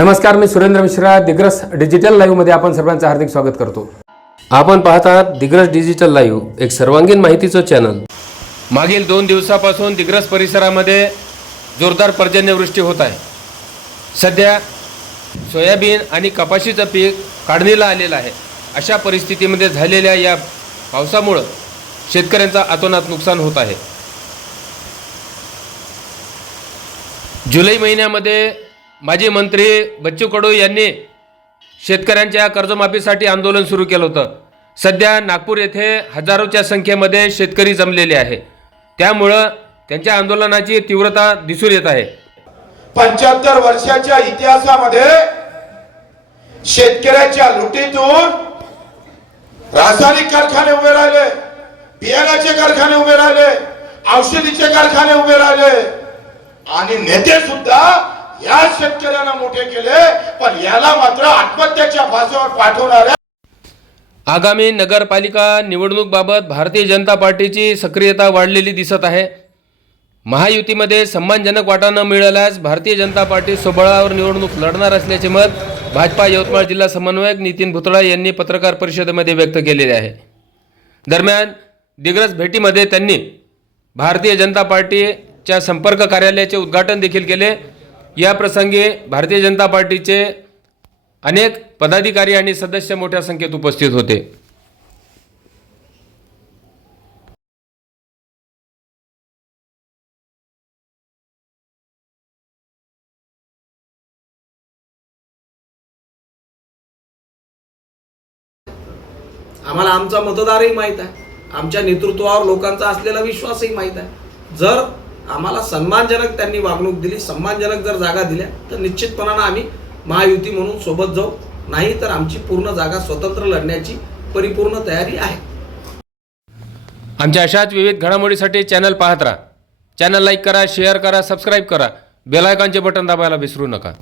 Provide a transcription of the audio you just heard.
नमस्कार मी सुरेंद्र मिश्रा दिग्रस डिजिटल लाईव्हमध्ये आपण सर्वांचं हार्दिक स्वागत करतो. आपण पाहत आहात दिग्रस डिजिटल लाईव्ह एक सर्वांगीण माहितीचं चॅनल. मागील दोन दिवसापासून दिग्रस परिसरामध्ये जोरदार पर्जन्यवृष्टी होत आहे. सध्या सोयाबीन आणि कपाशीचं पीक काढणीला आलेलं आहे. अशा परिस्थितीमध्ये झालेल्या या पावसामुळं शेतकऱ्यांचा अतोनात नुकसान होत आहे. जुलै महिन्यामध्ये माजी मंत्री बच्चू कडू यांनी शेतकऱ्यांच्या कर्जमाफीसाठी आंदोलन सुरू केलं होतं. सध्या नागपूर येथे हजारोच्या संख्येमध्ये शेतकरी जमलेले आहे. त्यामुळं त्यांच्या आंदोलनाची तीव्रता दिसून येत आहे. पंच्याहत्तर वर्षाच्या इतिहासामध्ये शेतकऱ्याच्या लुटीतून रासायनिक कारखाने उभे राहिले बियाणाचे कारखाने उभे राहिले औषधीचे कारखाने उभे राहिले. आणि नेते सुद्धा या शेतकऱ्यांना मोठे केले पण याला मात्र आत्महत्याच्या फासावर पाठवणाऱ्या आगामी नगरपालिका निवडणूकबाबत भारतीय जनता पार्टीची सक्रियता वाढलेली दिसत आहे. महायुतीमध्ये सन्मानजनक वाटा न मिळाल्यास भारतीय जनता पार्टी सोबळावर निवडणूक लढणार असल्याचे मत भाजपा यवतमाळ जिल्हा समन्वयक नितीन भुतळा यांनी पत्रकार परिषदेमध्ये व्यक्त केलेले आहे. दरम्यान दिग्रस भेटीमध्ये त्यांनी भारतीय जनता पार्टीच्या संपर्क कार्यालयाचे उद्घाटन देखील केले. या प्रसंगी भारतीय जनता पार्टीचे अनेक पदाधिकारी आणि सदस्य मोठ्या संख्येत उपस्थित होते. आम्हाला आमचा मतदारही माहीत आहे. आमच्या नेतृत्वावर लोकांचा असलेला विश्वासही माहीत आहे. जर आम्हाला सन्मानजनक त्यांनी वागणूक दिली सन्मानजनक जर जागा दिल्या तर निश्चितपणानं आम्ही महायुती म्हणून सोबत जाऊ. नाही तर आमची पूर्ण जागा स्वतंत्र लढण्याची परिपूर्ण तयारी आहे. आमच्या अशाच विविध घडामोडीसाठी चॅनल पाहत राहा. चॅनल लाईक करा शेअर करा सबस्क्राईब करा. बेलायकॉनचे बटन दाबायला विसरू नका.